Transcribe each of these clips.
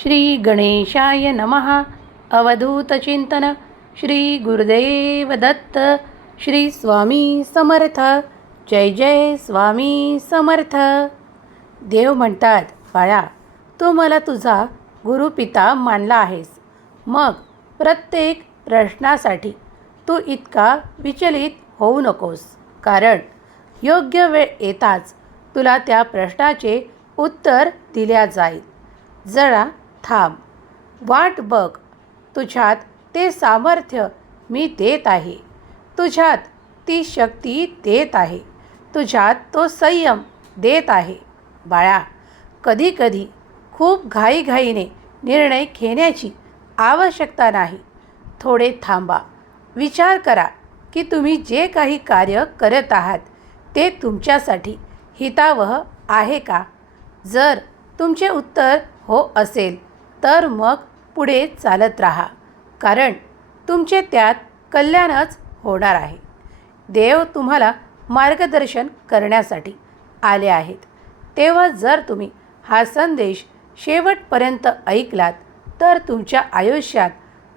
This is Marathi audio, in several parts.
श्री गणेशाय नमः। अवधूतचिंतन श्री गुरुदेव दत्त। श्री स्वामी समर्थ। जय जय स्वामी समर्थ। देव म्हणतात बाळा तू मला तुझा गुरुपिता मानला आहेस. मग प्रत्येक प्रश्नासाठी तू इतका विचलित होऊ नकोस. कारण योग्य वेळ येताच तुला त्या प्रश्नाचे उत्तर दिल्या जाईल. जरा थांब. वाट बघ. तुझ्यात ते सामर्थ्य मी देत आहे. तुझ्यात ती शक्ती देत आहे. तुझ्यात तो संयम देत आहे. बाळा कधीकधी खूप घाईघाईने निर्णय घेण्याची आवश्यकता नाही. थोडे थांबा. विचार करा की तुम्ही जे काही कार्य करत आहात ते तुमच्यासाठी हितावह आहे का? जर तुमचे उत्तर हो असेल तर मग पुढे चालत राहा. कारण तुमचे त्यात कल्याणच होणार आहे. देव तुम्हाला मार्गदर्शन करण्यासाठी आले आहेत. तेव्हा जर तुम्ही हा संदेश शेवटपर्यंत ऐकलात तर तुमच्या आयुष्यात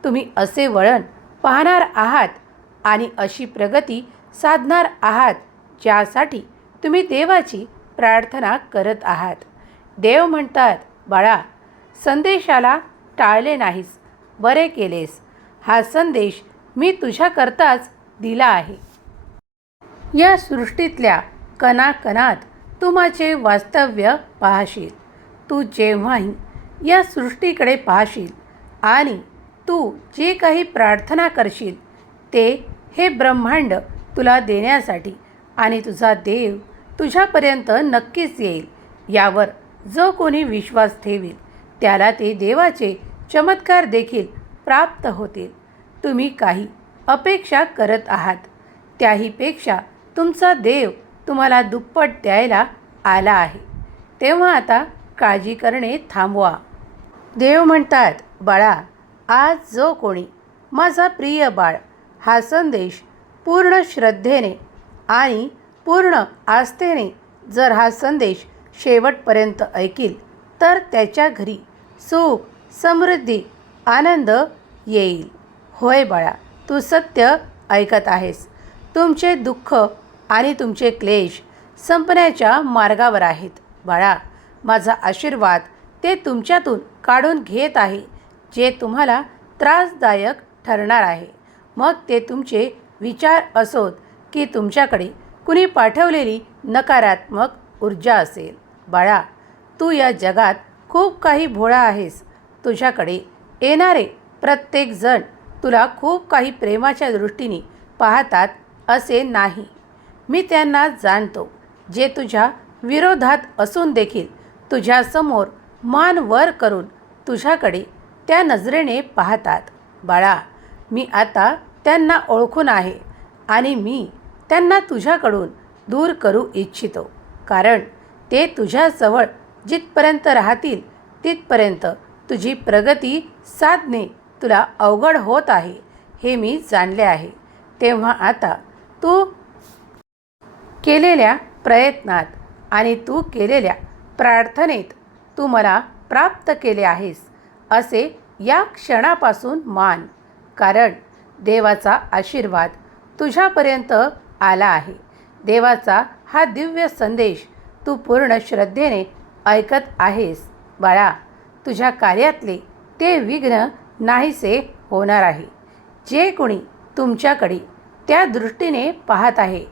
तुम्ही असे वळण पाहणार आहात आणि अशी प्रगती साधणार आहात ज्यासाठी तुम्ही देवाची प्रार्थना करत आहात. देव म्हणतात बाळा संदेशाला टाळले नाहीस. बरे केलेस. हा संदेश मी तुझ्याकरताच दिला आहे. या सृष्टीतल्या कणाकणात तू माझे वास्तव्य पाहशील. तू जेव्हाही या सृष्टीकडे पाहशील आणि तू जे काही प्रार्थना करशील ते हे ब्रह्मांड तुला देण्यासाठी आणि तुझा देव तुझ्यापर्यंत नक्कीच येईल यावर जो कोणी विश्वास ठेवील. त्याला ते देवाचे चमत्कार देखील प्राप्त होतील. तुम्ही काही अपेक्षा करत आहात. त्याहीपेक्षा तुमचा देव तुम्हाला दुप्पट द्यायला आला आहे. तेव्हा आता काळजी करणे थांबवा. देव म्हणतात बाळा आज जो कोणी माझा प्रिय बाळ हा संदेश पूर्ण श्रद्धेने आणि पूर्ण आस्थेने जर हा संदेश शेवटपर्यंत ऐकील तर त्याच्या घरी सुख समृद्धी आनंद येईल. होय बाळा तू सत्य ऐकत आहेस. तुमचे दुःख आणि तुमचे क्लेश संपण्याच्या मार्गावर आहेत. बाळा माझा आशीर्वाद ते तुमच्यातून काढून घेत आहे जे तुम्हाला त्रासदायक ठरणार आहे. मग ते तुमचे विचार असोत की तुमच्याकडे कुणी पाठवलेली नकारात्मक ऊर्जा असेल. बाळा तू या जगात खूप काही भोळा आहेस. तुझ्याकडे येणारे प्रत्येकजण तुला खूप काही प्रेमाच्या दृष्टीने पाहतात असे नाही. मी त्यांना जाणतो जे तुझ्या विरोधात असून देखील तुझ्यासमोर मान वर करून तुझ्याकडे त्या नजरेने पाहतात. बाळा मी आता त्यांना ओळखून आहे आणि मी त्यांना तुझ्याकडून दूर करू इच्छितो कारण ते तुझ्याजवळ जिथपर्यंत राहतील तिथपर्यंत तुझी प्रगती साधणे तुला अवघड होत आहे हे मी जाणले आहे. तेव्हा आता तू केलेल्या प्रयत्नात आणि तू केलेल्या प्रार्थनेत तू मला प्राप्त केले आहेस असे या क्षणापासून मान. कारण देवाचा आशीर्वाद तुझ्यापर्यंत आला आहे. देवाचा हा दिव्य संदेश तू पूर्ण श्रद्धेने ऐकत आहेस. बाळा तुझ्या कार्यातले ते विघ्न नाहीसे होणार आहे. जे कोणी तुमच्याकडे त्या दृष्टीने पाहत आहे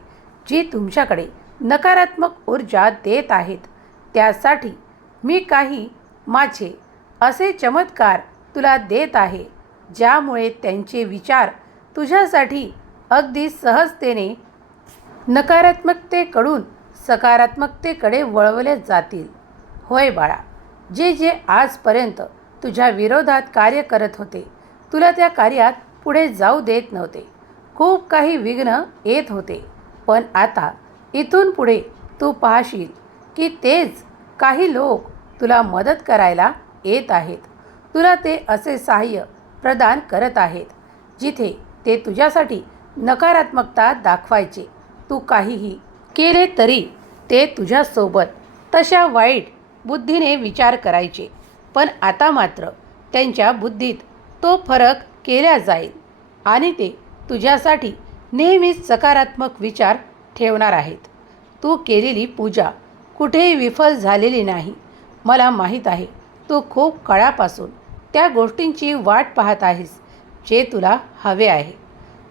जी तुमच्याकडे नकारात्मक ऊर्जा देत आहेत त्यासाठी मी काही माझे असे चमत्कार तुला देत आहे ज्यामुळे त्यांचे विचार तुझ्यासाठी अगदी सहजतेने नकारात्मकतेकडून सकारात्मकतेकडे वळवले जातील. होय बाळा जे जे आजपर्यंत तुझ्या विरोधात कार्य करत होते तुला त्या कार्यात पुढे जाऊ देत नव्हते. खूप काही विघ्न येत होते. पण आता इथून पुढे तू पाहशील की तेच काही लोक तुला मदत करायला येत आहेत. तुला ते असे सहाय्य प्रदान करत आहेत जिथे ते तुझ्यासाठी नकारात्मकता दाखवायचे. तू काहीही केले तरी ते तुझ्यासोबत तशा वाईट बुद्धीने विचार करायचे. पण आता मात्र त्यांच्या बुद्धीत तो फरक केला जाईल आणि ते तुझ्यासाठी नेहमीच सकारात्मक विचार ठेवणार आहेत. तू केलेली पूजा कुठेही विफल झालेली नाही. मला माहीत आहे तू खूप काळापासून त्या गोष्टींची वाट पाहत आहेस जे तुला हवे आहे.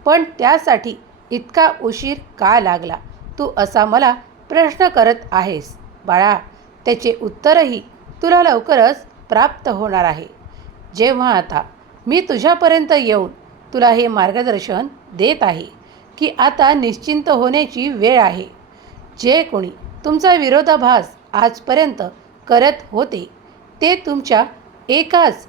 पण त्यासाठी इतका उशीर का लागला? तू असा मला प्रश्न करत आहेस बाळा. त्याचे उत्तरही तुला लवकरच प्राप्त होणार आहे. जेव्हा आता मी तुझ्यापर्यंत येऊन तुला हे मार्गदर्शन देत आहे की आता निश्चिंत होण्याची वेळ आहे. जे कोणी तुमचा विरोधाभास आजपर्यंत करत होते ते तुमच्या एकाच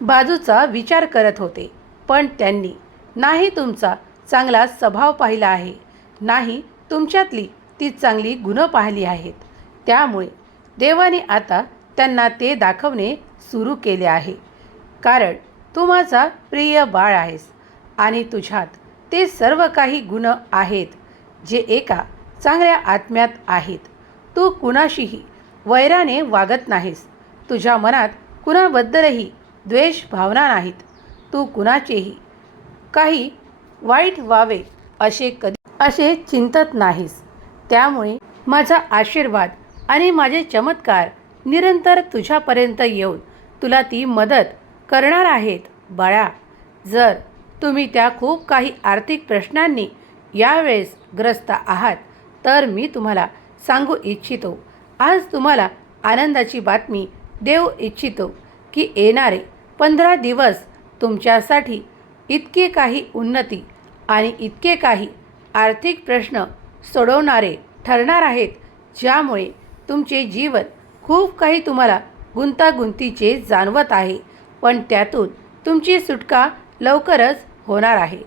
बाजूचा विचार करत होते. पण त्यांनी नाही तुमचा चांगला स्वभाव पाहिला आहे नाही तुमच्यातली ती चांगली गुणं पाहिली आहेत. त्यामुळे देवाने आता त्यांना ते दाखवणे सुरू केले आहे. कारण तू माझा प्रिय बाळ आहेस आणि तुझ्यात ते सर्व काही गुण आहेत जे एका चांगल्या आत्म्यात आहेत. तू कुणाशीही वैराने वागत नाहीस. तुझ्या मनात कुणाबद्दलही द्वेष भावना नाहीत. तू कुणाचेही काही वाईट व्हावे असे कधी असे चिंतत नाहीस. त्यामुळे माझा आशीर्वाद आणि माझे चमत्कार निरंतर तुझ्यापर्यंत येऊन तुला ती मदत करणार आहेत बाळा. जर तुम्ही त्या खूप काही आर्थिक प्रश्नांनी यावेळेस ग्रस्त आहात तर मी तुम्हाला सांगू इच्छितो. आज तुम्हाला आनंदाची बातमी देऊ इच्छितो की येणारे पंधरा दिवस तुमच्यासाठी इतके काही उन्नती आणि इतके काही आर्थिक प्रश्न सोडवणारे ठरणार आहेत ज्यामुळे तुमचे जीवन खूप काही तुम्हाला गुंतागुंतीचे जाणवत आहे. पण त्यातून तुमची सुटका लवकरच होणार आहे.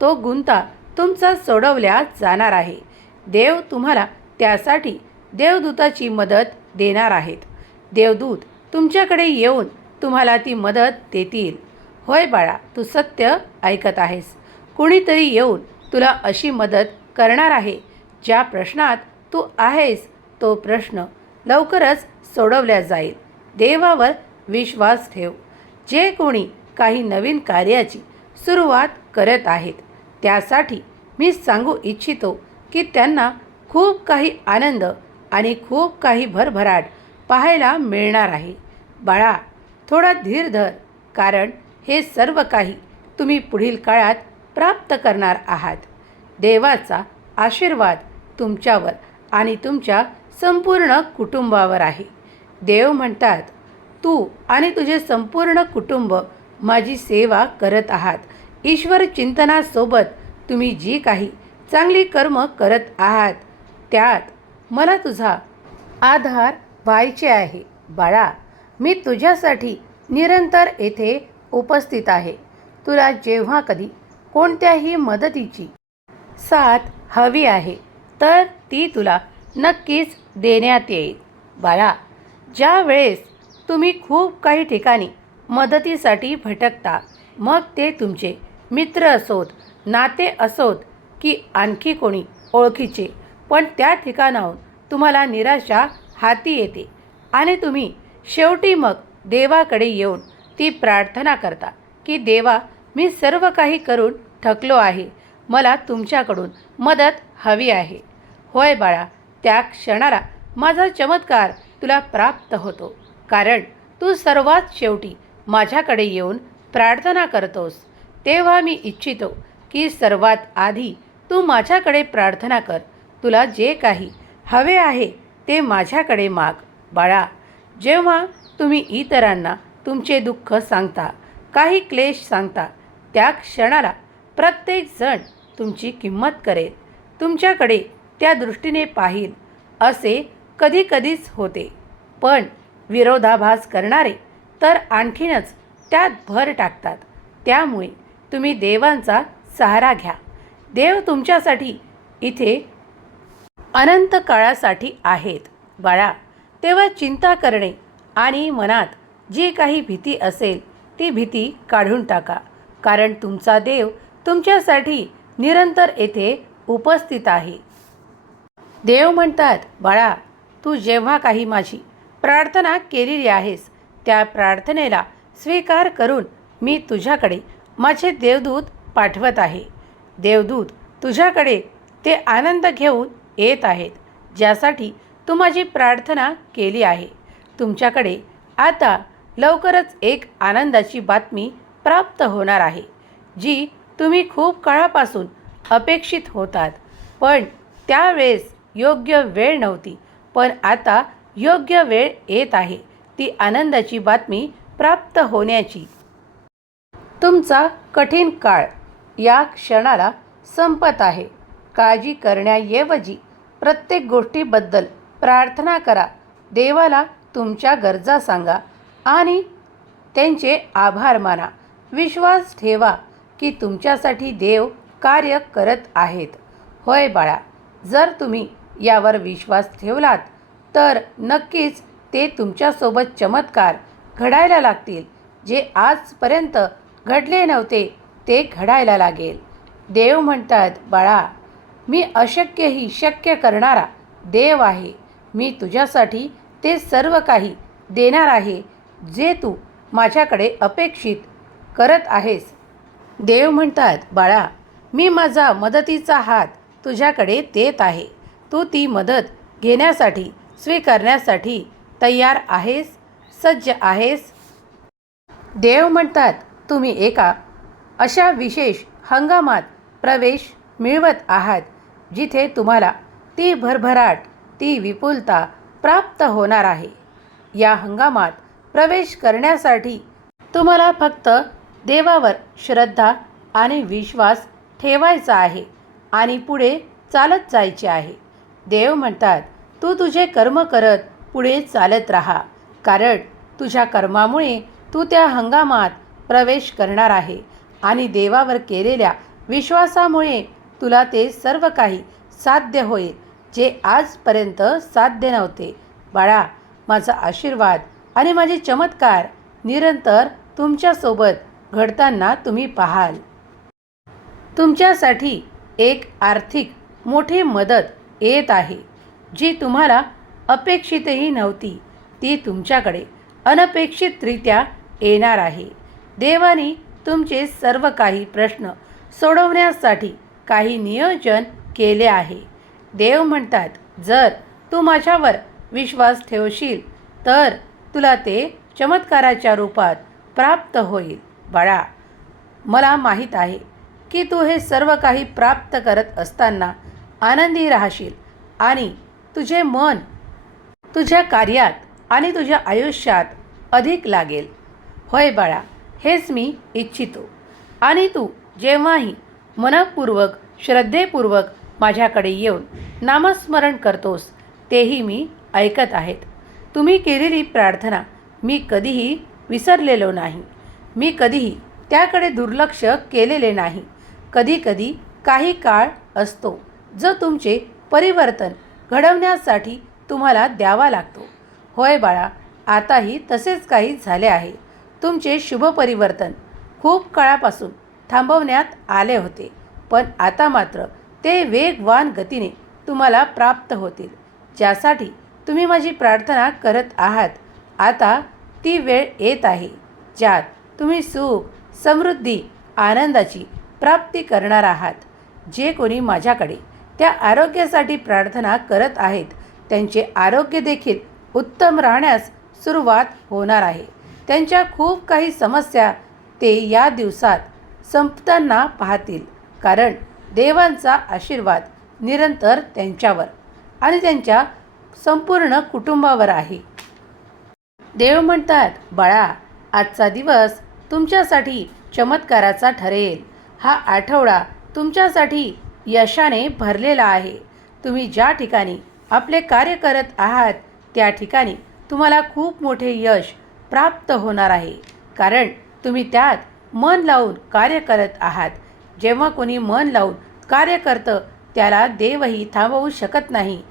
तो गुंता तुमचा सोडवल्या जाणार आहे. देव तुम्हाला त्यासाठी देवदूताची मदत देणार आहेत. देवदूत तुमच्याकडे येऊन तुम्हाला ती मदत देतील. होय बाळा तू सत्य ऐकत आहेस. कुणीतरी येऊन तुला अशी मदत करणार आहे. ज्या प्रश्नात तू आहेस तो प्रश्न लवकरच सोडवल्या जाईल. देवावर विश्वास ठेव. जे कोणी काही नवीन कार्याची सुरुवात करत आहेत त्यासाठी मी सांगू इच्छितो की त्यांना खूप काही आनंद आणि खूप काही भरभराट पाहायला मिळणार आहे. बाळा थोडा धीर धर कारण हे सर्व काही तुम्ही पुढील काळात प्राप्त करणार आहात. देवाचा आशीर्वाद तुमच्यावर आणि तुमच्या संपूर्ण कुटुंबावर आहे. देव म्हणतात तू आणि तुझे संपूर्ण कुटुंब माझी सेवा करत आहात. ईश्वर चिंतनासोबत तुम्ही जी काही चांगली कर्म करत आहात त्यात मला तुझा आधार व्हायचे आहे. बाळा मी तुझ्यासाठी निरंतर येथे उपस्थित आहे. तुला जेव्हा कधी कोणत्याही मदतीची साथ हवी आहे तर ती तुला नक्कीच देण्यात येईल. बाळा ज्या वेळेस तुम्ही खूप काही ठिकाणी मदतीसाठी भटकता मग ते तुमचे मित्र असोत नाते असोत की आणखी कोणी ओळखीचे पण त्या ठिकाणाहून तुम्हाला निराशा हाती येते आणि तुम्ही शेवटी मग देवाकडे येऊन ती प्रार्थना करता की देवा मी सर्व काही करून थकलो आहे. मला तुमच्याकडून मदत हवी आहे. होय बाळा त्या क्षणाला माझा चमत्कार तुला प्राप्त होतो. कारण तू सर्वात शेवटी माझ्याकडे येऊन प्रार्थना करतोस. तेव्हा मी इच्छितो की सर्वात आधी तू माझ्याकडे प्रार्थना कर. तुला जे काही हवे आहे ते माझ्याकडे माग. बाळा जेव्हा तुम्ही इतरांना तुमचे दुःख सांगता काही क्लेश सांगता त्या क्षणाला प्रत्येकजण तुमची किंमत करेल. तुमच्याकडे त्या दृष्टीने पाहिल असे कधीकधीच होते. पण विरोधाभास करणारे तर आणखीनच त्यात भर टाकतात. त्यामुळे तुम्ही देवांचा सहारा घ्या. देव तुमच्यासाठी इथे अनंत काळासाठी आहेत. बाळा तेव्हा चिंता करणे आणि मनात जी काही भीती असेल ती भीती काढून टाका. कारण तुमचा देव तुमच्यासाठी निरंतर येथे उपस्थित आहे. देव म्हणतात बाळा तू जेव्हा काही माझी प्रार्थना केलेली आहेस त्या प्रार्थनेला स्वीकार करून मी तुझ्याकडे माझे देवदूत पाठवत आहे. देवदूत तुझ्याकडे ते आनंद घेऊन येत आहेत ज्यासाठी तू माझी प्रार्थना केली आहे. तुमच्याकडे आता लवकरच एक आनंदाची बातमी प्राप्त होणार आहे जी तुम्ही खूप काळापासून अपेक्षित होतात. पण त्यावेळेस योग्य वेळ नव्हती. पण आता योग्य वेळ येत आहे. ती आनंदाची बातमी प्राप्त होण्याची. तुमचा कठीण काळ या क्षणाला संपत आहे. काळजी करण्याऐवजी प्रत्येक गोष्टीबद्दल प्रार्थना करा. देवाला तुमच्या गरजा सांगा आणि त्यांचे आभार माना. विश्वास ठेवा की तुमच्यासाठी देव कार्य करत आहेत. होय बाळा जर तुम्ही यावर विश्वास ठेवलात तर नक्कीच ते तुमच्यासोबत चमत्कार घडायला लागतील. जे आजपर्यंत घडले नव्हते ते घडायला लागेल. देव म्हणतात बाळा मी अशक्यही शक्य करणारा देव आहे. मी तुझ्यासाठी ते सर्व काही देणार आहे जे तू माझ्याकडे अपेक्षित करत आहेस. देव म्हणतात बाळा मी माझा मदतीचा हात तुझ्याकडे देत आहे. तू ती मदत घेण्यासाठी स्वीकारण्यासाठी तयार आहेस सज्ज आहेस? देव म्हणतात तुम्ही एका अशा विशेष हंगामात प्रवेश मिळवत आहात जिथे तुम्हाला ती भरभराट ती विपुलता प्राप्त होणार आहे. या हंगामात प्रवेश करण्यासाठी तुम्हाला फक्त देवावर श्रद्धा आणि विश्वास ठेवायचा आहे आणि पुढे चालत जायचे आहे. देव म्हणतात तू तुझे कर्म करत पुढे चालत राहा. कारण तुझ्या कर्मामुळे तू त्या हंगामात प्रवेश करणार आहे आणि देवावर केलेल्या विश्वासामुळे तुला ते सर्व काही साध्य होईल जे आजपर्यंत साध्य नव्हते. बाळा माझा आशीर्वाद आणि माझे चमत्कार निरंतर तुमच्यासोबत घडताना तुम्ही पाहाल. तुमच्यासाठी एक आर्थिक मोठी मदत येत आहे. जी तुम्हाला अपेक्षितही नव्हती ती तुमच्याकडे अनपेक्षितरित्या येणार आहे. देवाने तुमचे सर्व काही प्रश्न सोडवण्यासाठी काही नियोजन केले आहे. देव म्हणतात जर तू माझ्यावर विश्वास ठेवशील तर तुला ते चमत्काराच्या रूपात प्राप्त होईल. बाळा मला माहीत आहे की तू हे सर्व काही प्राप्त करत असताना आनंदी राहशील. आणि तुझे मन तुझ्या कार्यात आणि तुझ्या आयुष्यात अधिक लागेल. होय बाळा हेच मी इच्छितो. आणि तू जेव्हाही मनपूर्वक श्रद्धेपूर्वक माझ्याकडे येऊन नामस्मरण करतोस तेही मी ऐकत आहेत. तुम्ही केलेली प्रार्थना मी कधीही विसरलेलो नाही. मी कधीही त्याकडे दुर्लक्ष केलेले नाही. कधीकधी काही काळ असतो. जो तुमचे परिवर्तन घडवण्यासाठी तुम्हाला द्यावा लागतो. होय बाळा आताही तसेच काही झाले आहे. तुमचे शुभ परिवर्तन खूप काळापासून थांबवण्यात आले होते पण आता मात्र ते वेगवान गतीने तुम्हाला प्राप्त होतील. ज्यासाठी तुम्ही माझी प्रार्थना करत आहात आता ती वेळ येत आहे ज्यात तुम्ही सुख समृद्धी आनंदाची प्राप्ती करणार आहात जे कोणी माझ्याकडे त्या आरोग्यासाठी प्रार्थना करत आहेत. त्यांचे आरोग्य देखील उत्तम राहण्यास सुरुवात होणार आहे. त्यांच्या खूप काही समस्या ते या दिवसात संपताना पाहतील. कारण देवांचा आशीर्वाद निरंतर त्यांच्यावर आणि त्यांच्या संपूर्ण कुटुंबावर आहे. देव म्हणतात बाळा आजचा दिवस तुमच्यासाठी चमत्काराचा ठरेल. हा आठवडा तुमच्यासाठी यशाने भरलेला आहे. तुम्ही ज्या ठिकाणी आपले कार्य करत आहात त्या ठिकाणी तुम्हाला खूप मोठे यश प्राप्त होणार आहे. कारण तुम्ही त्यात मन लावून कार्य करत आहात. जेव्हा कोणी मन लावून कार्य करतं त्याला देवही थांबवू शकत नाही.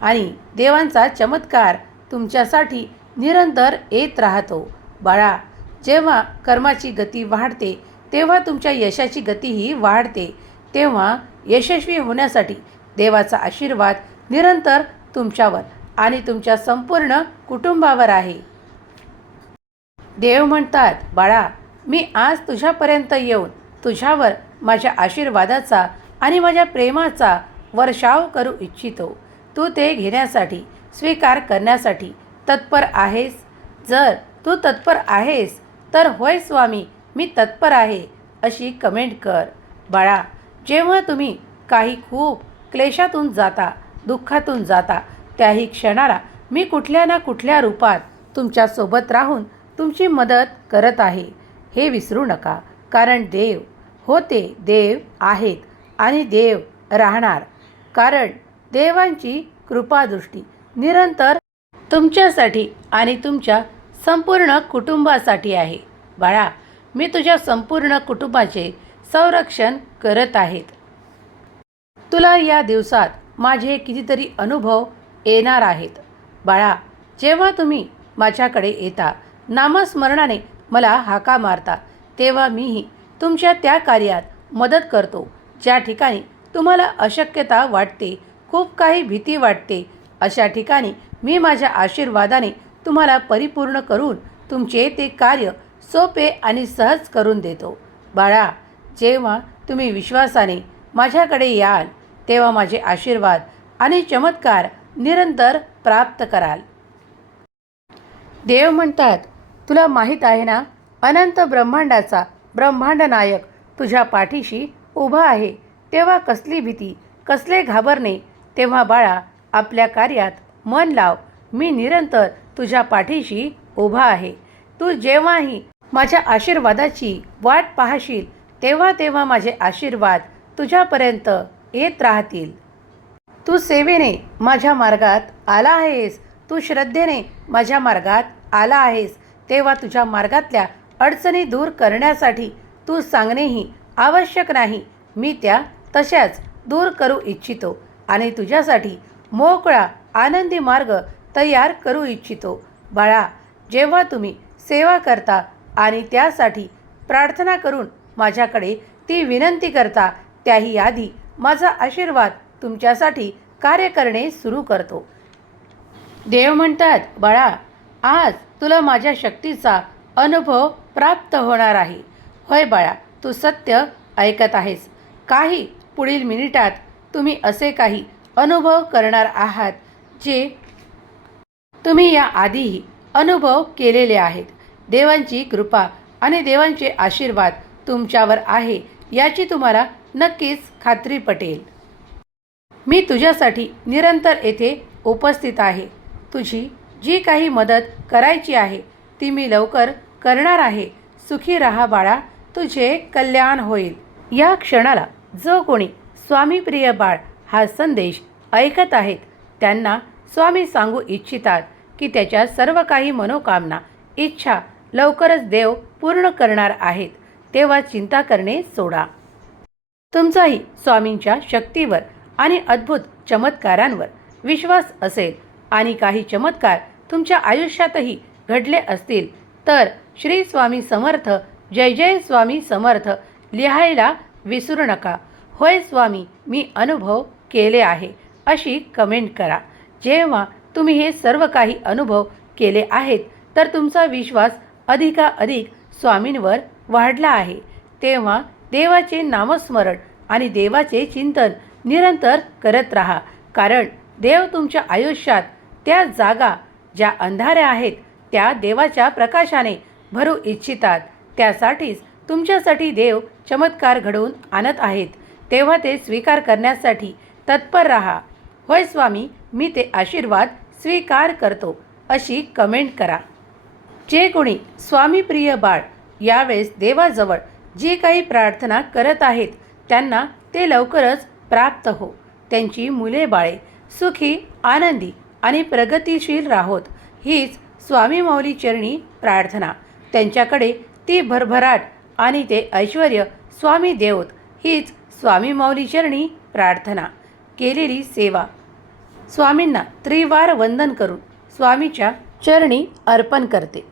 आणि देवांचा चमत्कार तुमच्यासाठी निरंतर येत राहतो. बाळा जेव्हा कर्माची गती वाढते तेव्हा तुमच्या यशाची गतीही वाढते. तेव्हा यशस्वी होण्यासाठी देवाचा आशीर्वाद निरंतर तुमच्यावर आणि तुमच्या संपूर्ण कुटुंबावर आहे. देव म्हणतात बाळा मी आज तुझ्यापर्यंत येऊन तुझ्यावर माझ्या आशीर्वादाचा आणि माझ्या प्रेमाचा वर्षाव करू इच्छितो. तू ते घेण्यासाठी स्वीकार करण्यासाठी तत्पर आहेस. जर तू तत्पर आहेस तर होय स्वामी मी तत्पर आहे अशी कमेंट कर. बाळा जेव्हा तुम्ही काही खूप क्लेशातून जाता दुःखातून जाता त्याही क्षणाला मी कुठल्या ना कुठल्या रूपात तुमच्यासोबत राहून तुमची मदत करत आहे. हे विसरू नका कारण देव होते देव आहेत आणि देव राहणार. कारण देवांची कृपादृष्टी निरंतर तुमच्यासाठी आणि तुमच्या संपूर्ण कुटुंबासाठी आहे. बाळा मी तुझ्या संपूर्ण कुटुंबाचे संरक्षण करत आहेत. तुला या दिवसात माझे कितीतरी अनुभव येणार आहेत. बाळा जेव्हा तुम्ही माझ्याकडे येता नामस्मरणाने मला हाका मारता तेव्हा मीही तुमच्या त्या कार्यात मदत करतो ज्या ठिकाणी तुम्हाला अशक्यता वाटते खूप काही भीती वाटते अशा ठिकाणी मी माझ्या आशीर्वादाने तुम्हाला परिपूर्ण करून तुमचे ते कार्य सोपे आणि सहज करून देतो. बाळा जेव्हा तुम्ही विश्वासाने माझ्याकडे याल तेव्हा माझे आशीर्वाद आणि चमत्कार निरंतर प्राप्त कराल. देव म्हणतात तुला माहीत आहे ना अनंत ब्रह्मांडाचा ब्रह्मांड नायक तुझ्या पाठीशी उभा आहे. तेव्हा कसली भीती कसले घाबरणे तेव्हा बाळा आपल्या कार्यात मन लाव. मी निरंतर तुझ्या पाठीशी उभा आहे. तू जेव्हाही माझ्या आशीर्वादाची वाट पाहशील तेव्हा तेव्हा माझे आशीर्वाद तुझ्यापर्यंत येत राहतील. तू सेवेने माझ्या मार्गात आला आहेस. तू श्रद्धेने माझ्या मार्गात आला आहेस. तेव्हा तुझ्या मार्गातल्या अडचणी दूर करण्यासाठी तू सांगणेही आवश्यक नाही. मी त्या तशाच दूर करू इच्छितो आणि तुझ्यासाठी मोकळा आनंदी मार्ग तयार करू इच्छितो. बाळा जेव्हा तुम्ही सेवा करता आणि त्यासाठी प्रार्थना करून माझ्याकडे ती विनंती करता त्याही आधी माझा आशीर्वाद तुमच्यासाठी कार्य करणे सुरू करतो. देव म्हणतात बाळा आज तुला माझ्या शक्तीचा अनुभव प्राप्त होणार आहे. होय बाळा तू सत्य ऐकत आहेस. काही पुढील मिनिटात तुम्ही असे काही अनुभव करणार आहात जे तुम्ही या आधीही अनुभव केलेले आहेत. देवांची कृपा आणि देवांचे आशीर्वाद तुमच्यावर आहे याची तुम्हाला नक्कीच खात्री पटेल. मी तुझ्यासाठी निरंतर येथे उपस्थित आहे. तुझी जी काही मदत करायची आहे ती मी लवकर करणार आहे. सुखी राहा बाळा तुझे कल्याण होईल. या क्षणाला जो कोणी स्वामीप्रिय बाळ हा संदेश ऐकत आहेत त्यांना स्वामी सांगू इच्छितात की त्याच्या सर्व काही मनोकामना इच्छा लवकरच देव पूर्ण करणार आहेत. तेव्हा चिंता करणे सोडा. तुमचाही स्वामींच्या शक्तीवर आणि अद्भुत चमत्कारांवर विश्वास असेल आणि काही चमत्कार तुमच्या आयुष्यातही घडले असतील तर श्री स्वामी समर्थ जय जय स्वामी समर्थ लिहायला विसरू नका. होय स्वामी मी अनुभव केले आहे अशी कमेंट करा. जेव्हा तुम्ही हे सर्व काही अनुभव केले आहेत तर तुमचा विश्वास अधिकाधिक स्वामींवर वाढला आहे. तेव्हा देवाचे नामस्मरण आणि देवाचे चिंतन निरंतर करत राहा. कारण देव तुमच्या आयुष्यात त्या जागा ज्या अंधाऱ्या आहेत त्या देवाच्या प्रकाशाने भरू इच्छितात. त्यासाठीच तुमच्यासाठी देव चमत्कार घडवून आणत आहेत. तेव्हा ते स्वीकार करण्यासाठी तत्पर राहा. होय स्वामी मी ते आशीर्वाद स्वीकार करतो अशी कमेंट करा. जे कोणी स्वामीप्रिय बाळ यावेळेस देवाजवळ जी काही प्रार्थना करत आहेत त्यांना ते लवकरच प्राप्त हो. त्यांची मुले बाळे सुखी आनंदी आणि प्रगतिशील राहोत हीच स्वामी माऊली चरणी प्रार्थना. त्यांच्याकडे ती भरभराट आणि ते ऐश्वर स्वामी देवत हीच स्वामी माऊली चरणी प्रार्थना. केलेली सेवा. स्वामींना त्रिवार वंदन करून स्वामीच्या चरणी अर्पण करते.